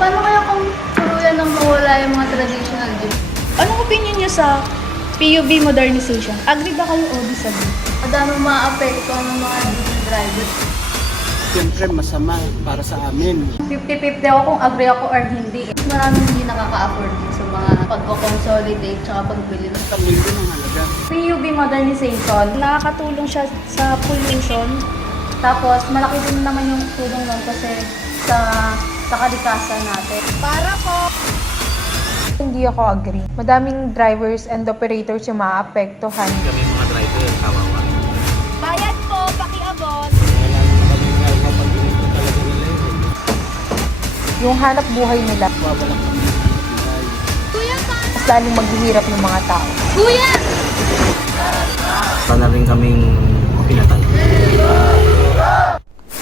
Paano kaya kung tuluyan nang mawala yung mga traditional jeep? Anong opinion niyo sa PUV modernization? Agree ba kayo o disagree? Madami maapekto ng mga jeep drivers. Siyempre masama para sa amin. 50-50 ako kung agree ako or hindi. Maraming hindi nakaka-afford sa mga pagko-consolidate tsaka pagbili ng Milyon ang halaga. PUV modernization, nakakatulong siya sa pollution. Tapos, malaki din naman yung tulong nun kasi sa kalikasan natin. Para po! Hindi ako agree. Madaming drivers and operators yung maapektuhan. Kami mga driver, kawawa. Bayad po, pakiabot! Wala naman kami pag-inito talaga nila yun. Yung hanap buhay nila, Wawalang kami ng buhay. mas lalong maghihirap ng mga tao. Sana rin kaming pinatay.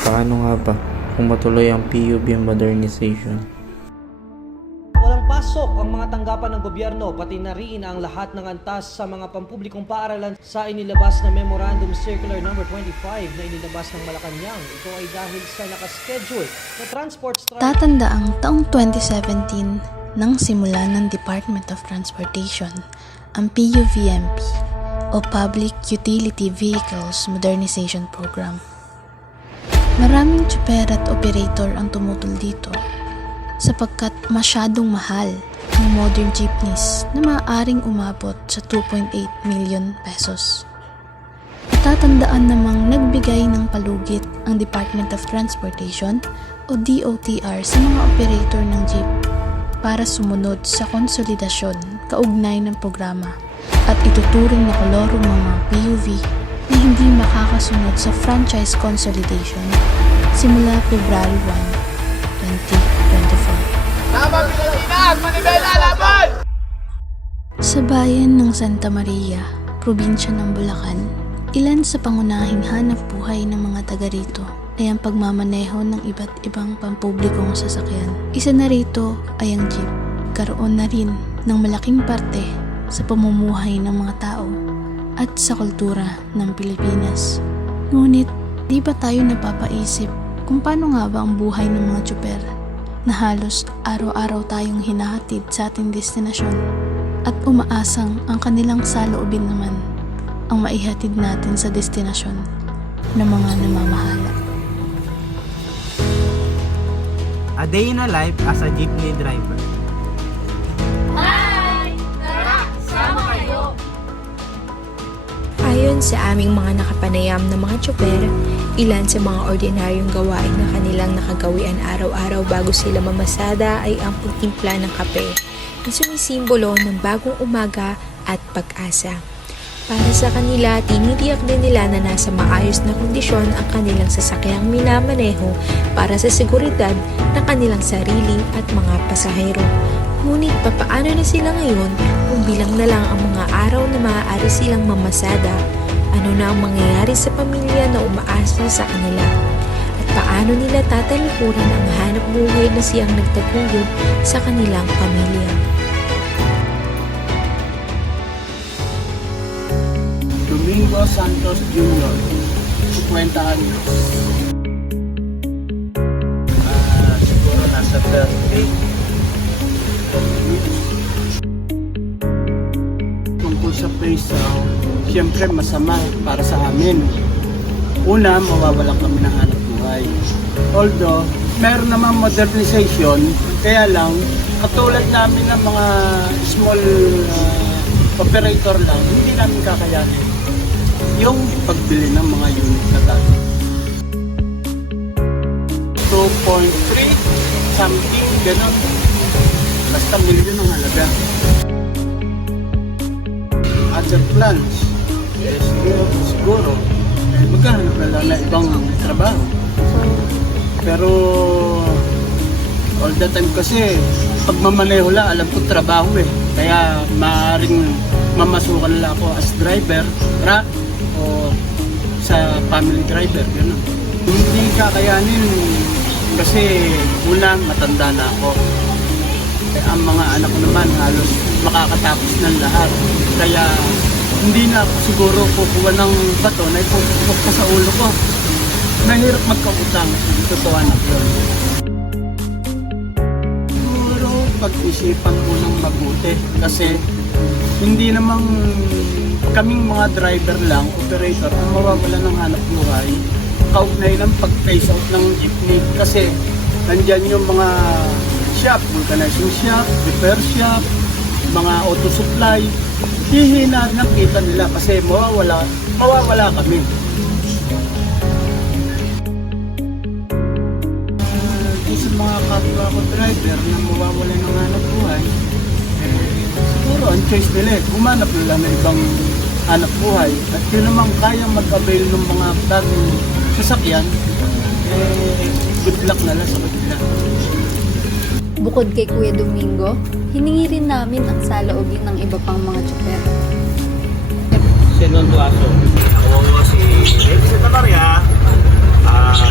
Paano nga ba kung matuloy ang PUV modernization? Walang pasok ang mga tanggapan ng gobyerno, pati na rin ang lahat ng antas sa mga pampublikong paaralan sa inilabas na Memorandum Circular No. 25 na inilabas ng Malacanang. Ito ay dahil sa nakaschedule na transport strike. Tatandaang taong 2017 nang simula ng Department of Transportation ang PUVMP o Public Utility Vehicles Modernization Program. Maraming tsuper at operator ang tumutol dito sapagkat masyadong mahal ang modern jeepneys na maaaring umabot sa 2.8 million pesos. Tatandaan namang nagbigay ng palugit ang Department of Transportation o DOTR sa mga operator ng jeep para sumunod sa konsolidasyon kaugnay ng programa at ituturing na kolorong mga PUV na hindi makakasunod sa franchise consolidation simula February 1, 2024. Sa bayan ng Santa Maria, probinsya ng Bulacan, ilan sa pangunahing hanap buhay ng mga taga rito ay ang pagmamaneho ng iba't ibang pampublikong sasakyan. Isa na rito ay ang jeep. Karoon na rin ng malaking parte sa pamumuhay ng mga tao at sa kultura ng Pilipinas. Ngunit, di ba tayo napapaisip kung paano nga ba ang buhay ng mga tsuper na halos araw-araw tayong hinahatid sa ating destinasyon at umaasang ang kanilang saloobin naman ang maihatid natin sa destinasyon ng mga namamahala. A day in a life as a jeepney driver. Ayon sa aming mga nakapanayam na mga tsuper, ilan sa mga ordinaryong gawain na kanilang nakagawian araw-araw bago sila mamasada ay ang pagtimpla ng kape na sumisimbolo ng bagong umaga at pag-asa. Para sa kanila, tinitiyak din nila na nasa maayos na kondisyon ang kanilang sasakyang minamaneho para sa seguridad ng kanilang sarili at mga pasahero. Ngunit papaano na sila ngayon kung bilang na lang ang mga araw na maaari silang mamasada? Ano na ang mangyayari sa pamilya na umaasa sa kanila? At paano nila tatalikuran ang hanap buhay na siyang nagtaguyod sa kanilang pamilya? Domingo Santos Jr., 50 anyos. Siguro nasa 30. Tungkol sa pesa, siyempre masama para sa amin. Una, mawawala kami ng hanap buhay. Although, meron naman modernization, kaya lang, katulad namin ng mga small operator lang, hindi namin kakayanin yung pagbili ng mga unit na tayo. 2.3 something, gano'n. Basta milyon ang halaga. Other plans, siguro, magkahanap na lang na ibang trabaho. Pero, all the time kasi, pag mamaneho lang, alam ko trabaho eh. Kaya, maaaring mamasukan nila ako as driver, truck, o sa family driver, gano'n. Hindi kakayanin kasi unang matanda na ako. Ang mga anak ko naman halos makakatapos ng lahat. Kaya hindi na ako siguro kukuha ng bato na ipupukok ko sa ulo ko. Mahirap magkautang. Totoo na yun. pag-isipan po ng mabuti kasi hindi namang kaming mga driver lang, operator, ang mawawala ng hanap buhay kaugnay ng pag-phase out ng jeepney kasi nandyan yung mga shop, vulcanizing shop, repair shop, mga auto supply, hihina ng kita nila kasi mawawala kami. Sa mga kapwa ko driver na mawawala ng hanap buhay, siguro ang choice nila humanap nila ng ibang hanap buhay at yun naman kayang mag-avail ng mga daming sasakyan, good luck na lang sa kanila. Bukod kay Kuya Domingo, hiningi rin namin ang saloobin ng iba pang mga tsoper. Senon Duaso. Ako si Santa Maria.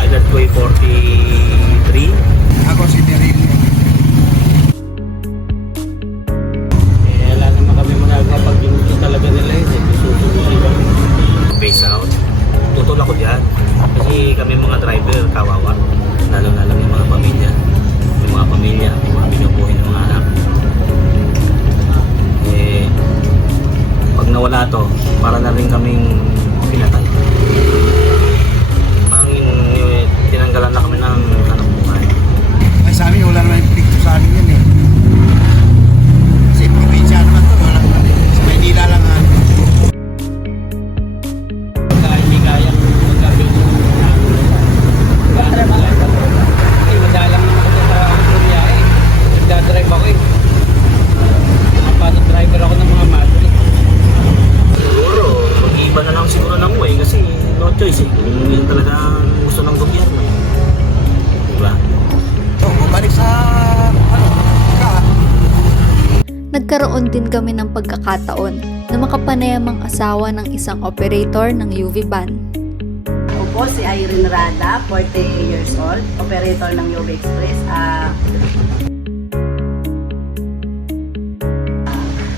Edad ko ay 43. Ako si Derek. Wala naman kami magagawa pag ginusto talaga nila yun. Susunod kami. Face out. Tutol ako dyan. Kasi kami mga driver, kawawa. Lalo na lang yung mga pamilya. Yung mga binubuhay ng mga anak. Pag nawala to, para na rin kaming pinatay. Tinanggalan na kami ng hanap buhay. Ay sa amin, wala naman epekto sa amin yun Kasi probinsya naman to, wala naman. Sa Maynila lang Dahil hindi kayang magkabili ng madalang naman ako sa Korea nagdadrive ako Paano driver ako ng mga madre. Siguro, mag-iiba na lang siguro ng way kasi no choice Yun talaga gusto ng gobyerno. Diba? bumalik sa Nagkaroon din kami ng pagkakataon na makapanayamang asawa ng isang operator ng UV van. Ako po si Irene Rada, 40 years old, operator ng UV Express.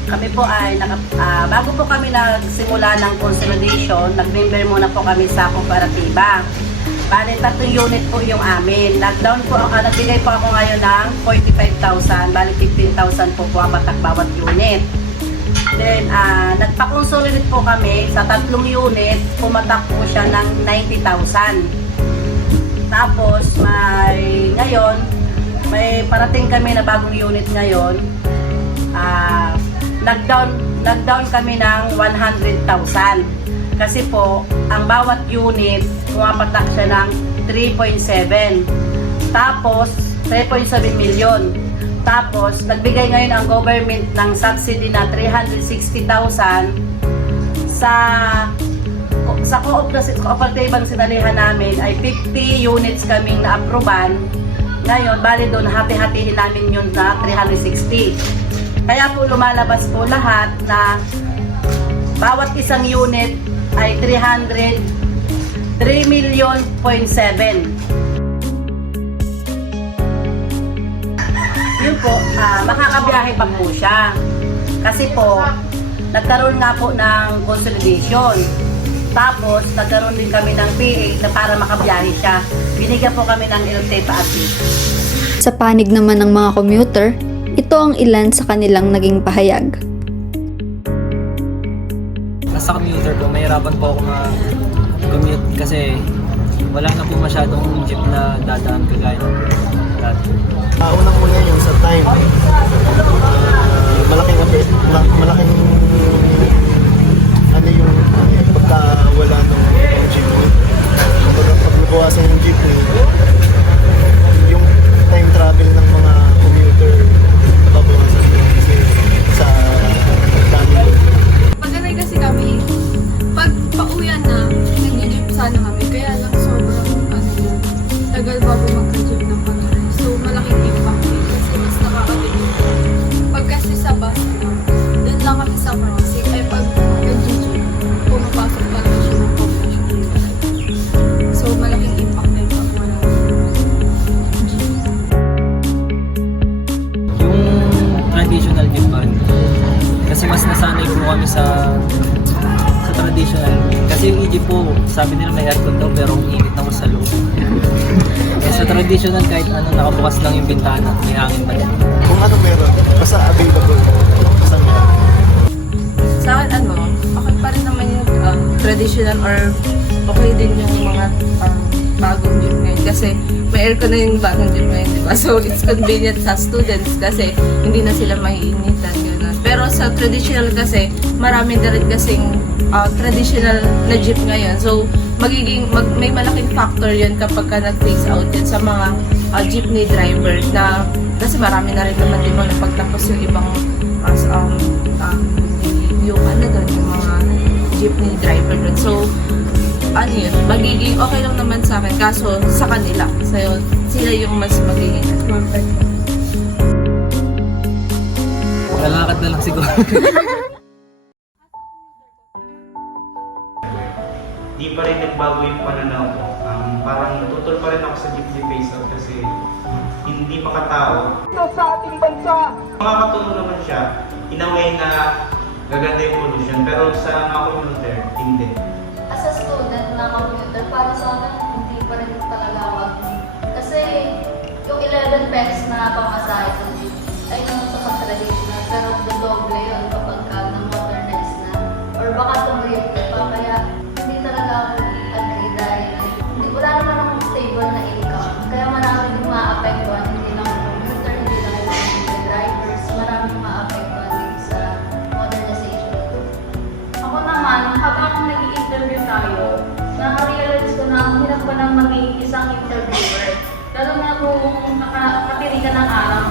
Kami po ay, bago po kami nagsimula ng consolidation, nag-member muna po kami sa kooperatiba. Bale, 3 unit po yung amin. Nagbigay po ako ngayon ng 45,000, bale 15,000 po patak bawat unit. Then, nagpa-consolidate po kami sa 3 unit, pumatak po siya ng 90,000. Tapos, may parating kami na bagong unit ngayon. Nag-down kami ng 100,000. Kasi po, ang bawat unit, pumapatak siya ng 3.7. Tapos, 3.7 million. Tapos, nagbigay ngayon ang government ng subsidy na 360,000 sa kooperatibang sinalihan namin ay 50 units kaming na-aproban. Ngayon, bali doon, hati-hatiin namin yun na 360. Kaya po lumalabas po lahat na bawat isang unit ay 3 million point 7. Yun po, makakabiyahe pa po siya. Kasi po, nagkaroon nga po ng consolidation. Tapos, nagkaroon din kami ng PA na para makabiyahe siya. Binigyan po kami ng LT paati. Sa panig naman ng mga commuter, ito ang ilan sa kanilang naging pahayag. Sa commuter po, mahirapan po ako mag-commute kasi wala na po masyadong jeep na dadaan kagaya ng dati. Unang-una yung sa time. Malaking yung pagkawala ng jeepney. Pag nabawasan yung jeepney, yung time travel ng mga commuter nababawasan kasi sa dami. Pag-aray kasi kami, pag pauwian na, nag-jeep sana kami. Kaya lang sobrang tagal bago mag-jeep ng pag-aray. So, malaking impact din kasi mas nakakatipid. Pag kasi sa bus, doon lang kami sa crossing. Ay pag mag-jeep, pumapasok talaga siya ng population. So, malaking impact din pag wala jeep. Yung traditional jeep van, kasi mas nasanay po kami sa traditional. Kasi yung Egypt po, sabi nila may aircon daw pero ang init naman sa loob. Kaya sa traditional kahit ano nakabukas lang yung bintana, may hangin pa din. Kung ano meron, basta available. Basta meron. Sa akin, okay pa rin naman yung traditional or okay din yung mga bagong jeep ngayon kasi may aircon na yung bagong jeep ngayon, di ba? So, it's convenient sa students kasi hindi na sila maiinitan, gano'n. Pero sa traditional kasi, marami na rin kasing traditional na jeep ngayon. So, may malaking factor yun kapag ka nag-phase out yun sa mga jeepney driver na kasi marami na rin naman din mo napagtapos yung ibang yung mga jeepney driver dun. So, yun, magiging okay lang naman sa akin kaso sa kanila. So, sila yung mas magiging perfect. Lalakad na lang siguro. Di pa rin nagbago yung pananaw ko. Parang tutol pa rin ako sa jeepney phase out kasi hindi makatao. Makakatulong naman siya in a way na gaganda yung pollution pero sa mga commuter, hindi. As a student na commuter, para sa akin, hindi pa rin talaga wag. Kasi yung 11 pesos na pamasahe sa jeep ay naman sa pag-traditional, pero dodoble yun kapag na-modernize na. Or baka tumriple pa, kaya hindi talaga ako agree dahil wala naman akong stable na income. Kaya marami din maapektuhan, hindi lang yung commuter, hindi lang yung mga drivers, maraming maapektuhan din sa modernization. Ako naman, habang nag-i-interview tayo, na-realize ko na ang hirap pa ng maging isang interviewer. Lalo na kung nakapili ka ng araw,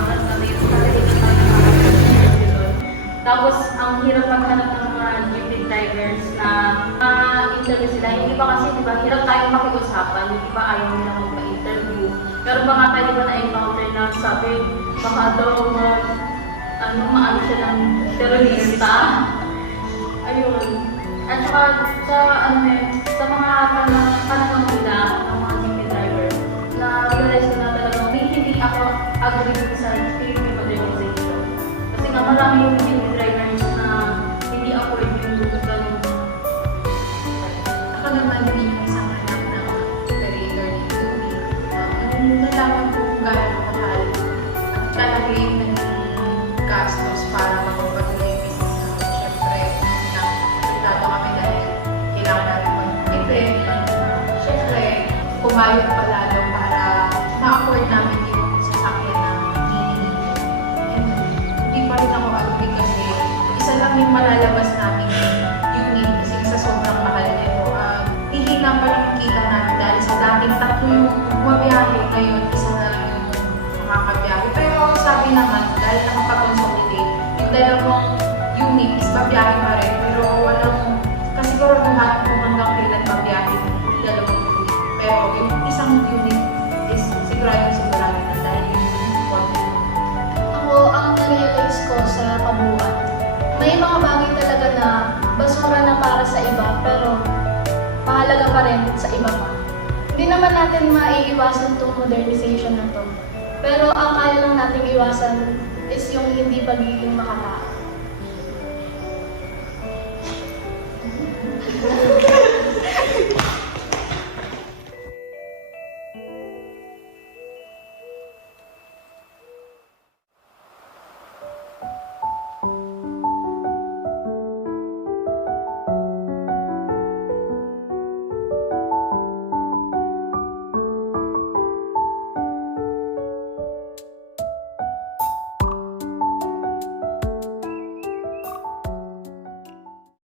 tapos ang hirap maghanap ng mga jeepney drivers na interview sila. Yung iba kasi, di ba, hirap tayo makiusapan. Yung iba ayaw nila magpa-interview. Pero baka tayo ba na-encounter na sabi, baka daw maano siya ng terorista. Ayun. At saka sa mga panahon nila ng mga jeepney driver, na-realize ko na talagang hindi ako agree sa PUV modernization. Kasi nga marami yung jeepney drivers na hindi afford yung lututan. Ako naman din yung isang anak ng operator ni PUV. Nung nalaman ko kung gano'n kamahal at talaga yung naging gastos para makapatuloy yung business namin. Siyempre, nagtado kami dahil kailangan natin mag-tipid. Siyempre, pumayot pa lalo para ma-afford namin yung sasakyan na hinihingi. And hindi pa rin ako agree kasi isa lang yung malalabas namin unit kasi sa sobrang mahal nito. Hihina pa lang yung kita namin dahil sa dating 3 yung bumabiyahe, ngayon isa na lang yung makakabiyahe. Pero sabi naman, dahil nakapag-consolidate, yung 2 unit is babiyahe pa rin. Pero walang kasiguraduhan kung hanggang kailan babiyahe yung 2 unit. Pero yung isang unit is sigurado na dahil yung konti. Ako, ang na-realize ko sa kabuuan, may mga bagay talaga na basura na para sa iba, pero mahalaga pa rin sa iba pa. Hindi naman natin maiiwasan itong modernization na to. Pero ang kaya lang nating iwasan is yung hindi pagiging makatao.